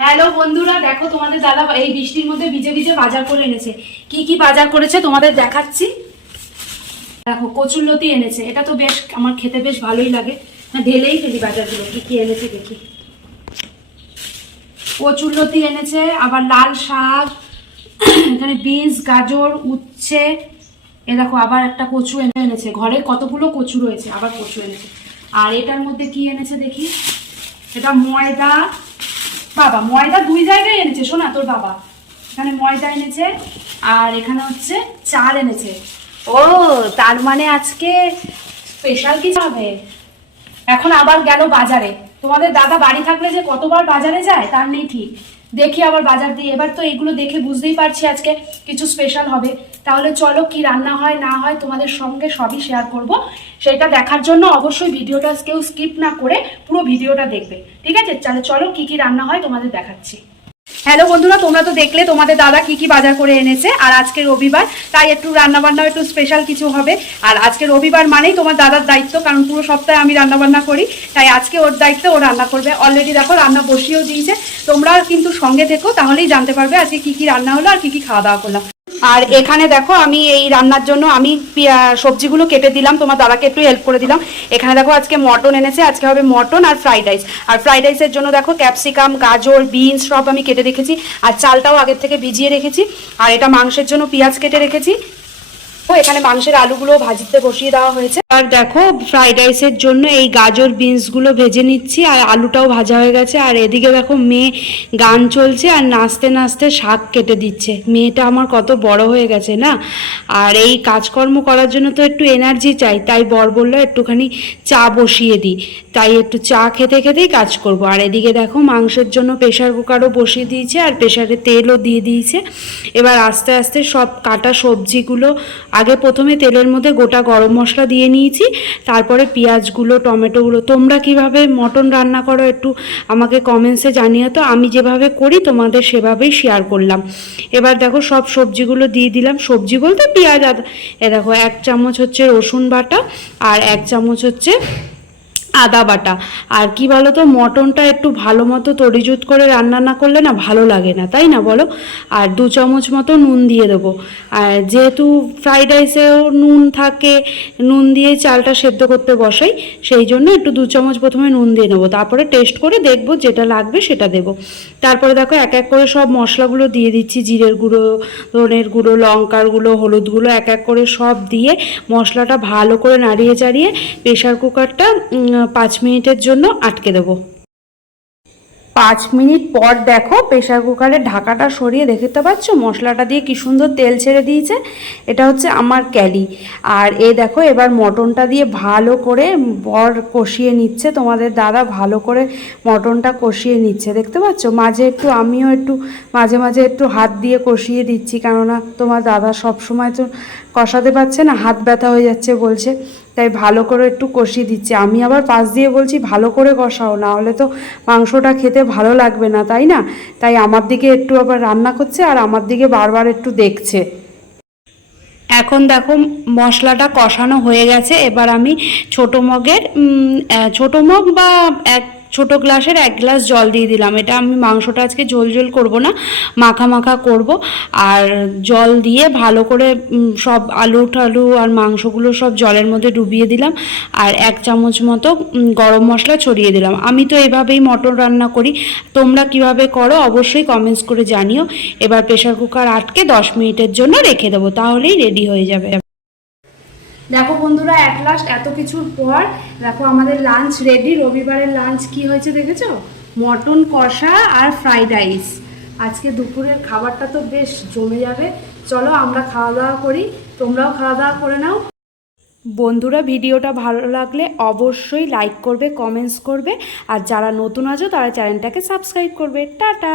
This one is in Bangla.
হ্যালো বন্ধুরা, দেখো তোমাদের দাদা এই বৃষ্টির মধ্যে ভিজে ভিজে বাজার করে এনেছে। কি কি বাজার করেছে তোমাদের দেখাচ্ছি? দেখো, কচুরলতি এনেছে। এটা তো বেশ, আমার খেতে বেশ ভালোই লাগে। না, ঢেলেই ফেলি বাজারগুলো, কি কি এনেছে দেখি। কচুরলতি এনেছে, আবার লাল শাক, এখানে বিনস, গাজর, উচ্ছে। এ দেখো, আবার একটা কচু এনে এনেছে। ঘরে কতগুলো কচু রয়েছে, আবার কচু এনেছে। আর এটার মধ্যে কি এনেছে দেখি? এটা ময়দা বাবা, ময়দা দুই জায়গায় এনেছে, শোনা তোর বাবা। এখানে ময়দা এনেছে, আর এখানে হচ্ছে চাল এনেছে। ও, তার মানে আজকে স্পেশাল কিছু হবে। এখন আবার গেল বাজারে। তোমাদের দাদা বাড়ি থাকলে যে কতবার বাজারে যায়, তার নেই ঠিক। দেখি আবার বাজার দিয়ে। এবার তো এগুলো দেখে বুঝতেই পারছি আজকে কিছু স্পেশাল হবে। তাহলে চলো কি রান্না হয়, না হয় তোমাদের সঙ্গে সবই শেয়ার করব। সেটা দেখার জন্য অবশ্যই ভিডিওটা কেউ স্কিপ না করে পুরো ভিডিওটা দেখবে। ঠিক আছে? তাহলে চলো কি কি রান্না হয় তোমাদের দেখাচ্ছি। হ্যালো বন্ধুরা, তোমরা তো দেখলে তোমাদের দাদা কি কি বাজার করে এনেছে, আর আজকে রবিবার, তাই একটু রান্না বান্না একটু স্পেশাল কিছু হবে। আর আজকে রবিবার মানেই তোমার দাদার দায়িত্ব, কারণ পুরো সপ্তাহে আমি রান্নাবান্না করি, তাই আজকে ওর দায়িত্ব ও রান্না করবে। অলরেডি দেখো, রান্না বসিয়েও দিয়েছে। তোমরা কিন্তু সঙ্গে থেকো, তাহলেই জানতে পারবে আজকে কি কি রান্না হলো আর কি কি খাওয়া দাওয়া করলাম। আর এখানে দেখো আমি এই রান্নার জন্য আমি সবজিগুলো কেটে দিলাম, তোমার দাদাকে একটু হেল্প করে দিলাম। এখানে দেখো আজকে মটন এনেছে, আজকে হবে মটন আর ফ্রাইড রাইস আর ফ্রাইড রাইসের জন্য দেখো ক্যাপসিকাম গাজর বিনস সব আমি কেটে রেখেছি। আর চালটাও আগের থেকে ভিজিয়ে রেখেছি। আর এটা মাংসের জন্য পেঁয়াজ কেটে রেখেছি। এখানে মাংসের আলুগুলো ভাজিতে বসিয়ে দেওয়া হয়েছে। আর দেখো, ফ্রাইড রাইসের জন্য এই গাজর বিনসগুলো ভেজে নিচ্ছি, আর আলুটাও ভাজা হয়ে গেছে। আর এদিকে দেখো, মেয়ে গান চলছে, আর নাচতে নাচতে শাক কেটে দিচ্ছে। মেয়েটা আমার কত বড় হয়ে গেছে না? আর এই কাজকর্ম করার জন্য তো একটু এনার্জি চাই, তাই বর বলল, একটুখানি চা বসিয়ে দিই তাই একটু চা খেতে খেতেই কাজ করব। আর এদিকে দেখো, মাংসের জন্য প্রেশার কুকারও বসিয়ে দিয়েছে, আর প্রেশারে তেলও দিয়ে দিয়েছে। এবার আস্তে আস্তে সব কাটা সবজিগুলো আগে প্রথমে তেলের মধ্যে গোটা গরম মশলা দিয়ে নিয়েছি, তারপরে পেঁয়াজগুলো, টমেটোগুলো। তোমরা কীভাবে মটন রান্না করো একটু আমাকে কমেন্টসে জানিয়ে তো, আমি যেভাবে করি তোমাদের সেভাবেই শেয়ার করলাম। এবার দেখো সব সবজিগুলো দিয়ে দিলাম। সবজি বলতে পেঁয়াজ, আদা। এ দেখো এক চামচ হচ্ছে রসুন বাটা আর এক চামচ হচ্ছে আদা বাটা। আর কি বলো তো মটনটা একটু ভালো মতো তরিজুত করে রান্না না করলে না ভালো লাগে না, তাই না বলো? আর দু চামচ মতো নুন দিয়ে দেবো। আর যেহেতু ফ্রাইড রাইসেও নুন থাকে, নুন দিয়ে চালটা সেদ্ধ করতে বসাই, সেই জন্য একটু দু চামচ প্রথমে নুন দিয়ে নেব। তারপরে টেস্ট করে দেখব যেটা লাগবে সেটা দেবো। তারপরে দেখো এক এক করে সব মশলাগুলো দিয়ে দিচ্ছি, জিরের গুঁড়ো, ধনের গুঁড়ো, লঙ্কার গুঁড়ো, হলুদ গুঁড়ো, এক এক করে সব দিয়ে মশলাটা ভালো করে নাড়িয়ে চাড়িয়ে প্রেশার কুকারটা পাঁচ মিনিটের জন্য আটকে দেবো। পাঁচ মিনিট পর দেখো প্রেশার কুকারের ঢাকাটা সরিয়ে দেখতে পাচ্ছ, মশলাটা দিয়ে কি সুন্দর তেল ছেড়ে দিয়েছে। এটা হচ্ছে আমার ক্যালি। আর এ দেখো, এবার মটনটা দিয়ে ভালো করে বর কষিয়ে নিচ্ছে, তোমাদের দাদা ভালো করে মটনটা কষিয়ে নিচ্ছে, দেখতে পাচ্ছ? মাঝে একটু আমিও একটু, মাঝে মাঝে একটু হাত দিয়ে কষিয়ে দিচ্ছি, কেননা তোমার দাদা সব সময় তো কষাতে পারছে না, হাত ব্যথা হয়ে যাচ্ছে বলছে। তাই ভালো করে একটু কষিয়ে দিচ্ছি। আমি আবার পাশ দিয়ে বলছি, ভালো করে কষাও, না হলে তো মাংসটা খেতে ভালো লাগবে না, তাই না? তাই আমার দিকে একটু আবার রান্না করছে আর আমার দিকে বারবার একটু দেখছে। এখন দেখো মশলাটা কষানো হয়ে গেছে। এবার আমি ছোটো মগের ছোটো মগ বা এক ছোট গ্লাসের এক গ্লাস জল দিয়ে দিলাম। এটা আমি মাংসটা আজকে ঝোল ঝোল করব না, মাখা মাখা করব। আর জল দিয়ে ভালো করে সব আলু টালু আর মাংসগুলো সব জলের মধ্যে ডুবিয়ে দিলাম। আর এক চামচ মতো গরম মশলা ছড়িয়ে দিলাম। আমি তো এভাবেই মটন রান্না করি। তোমরা কীভাবে করো অবশ্যই কমেন্টস করে জানিও। এবার প্রেশার কুকার আটকে দশ মিনিটের জন্য রেখে দেবো, তাহলেই রেডি হয়ে যাবে। দেখো বন্ধুরা অ্যাট লাস্ট এত কিছুর পর, দেখো আমাদের লাঞ্চ রেডি রবিবারের লাঞ্চ কি হয়েছে দেখেছ? মটন কষা আর ফ্রাইড রাইস আজকে দুপুরের খাবারটা তো বেশ জমে যাবে। চলো আমরা খাওয়া দাওয়া করি। তোমরাও খাওয়া দাওয়া করে নাও। বন্ধুরা, ভিডিওটা ভালো লাগলে অবশ্যই লাইক করবে কমেন্টস করবে। আর যারা নতুন আছো, তারা চ্যানেলটাকে সাবস্ক্রাইব করবে। টাটা!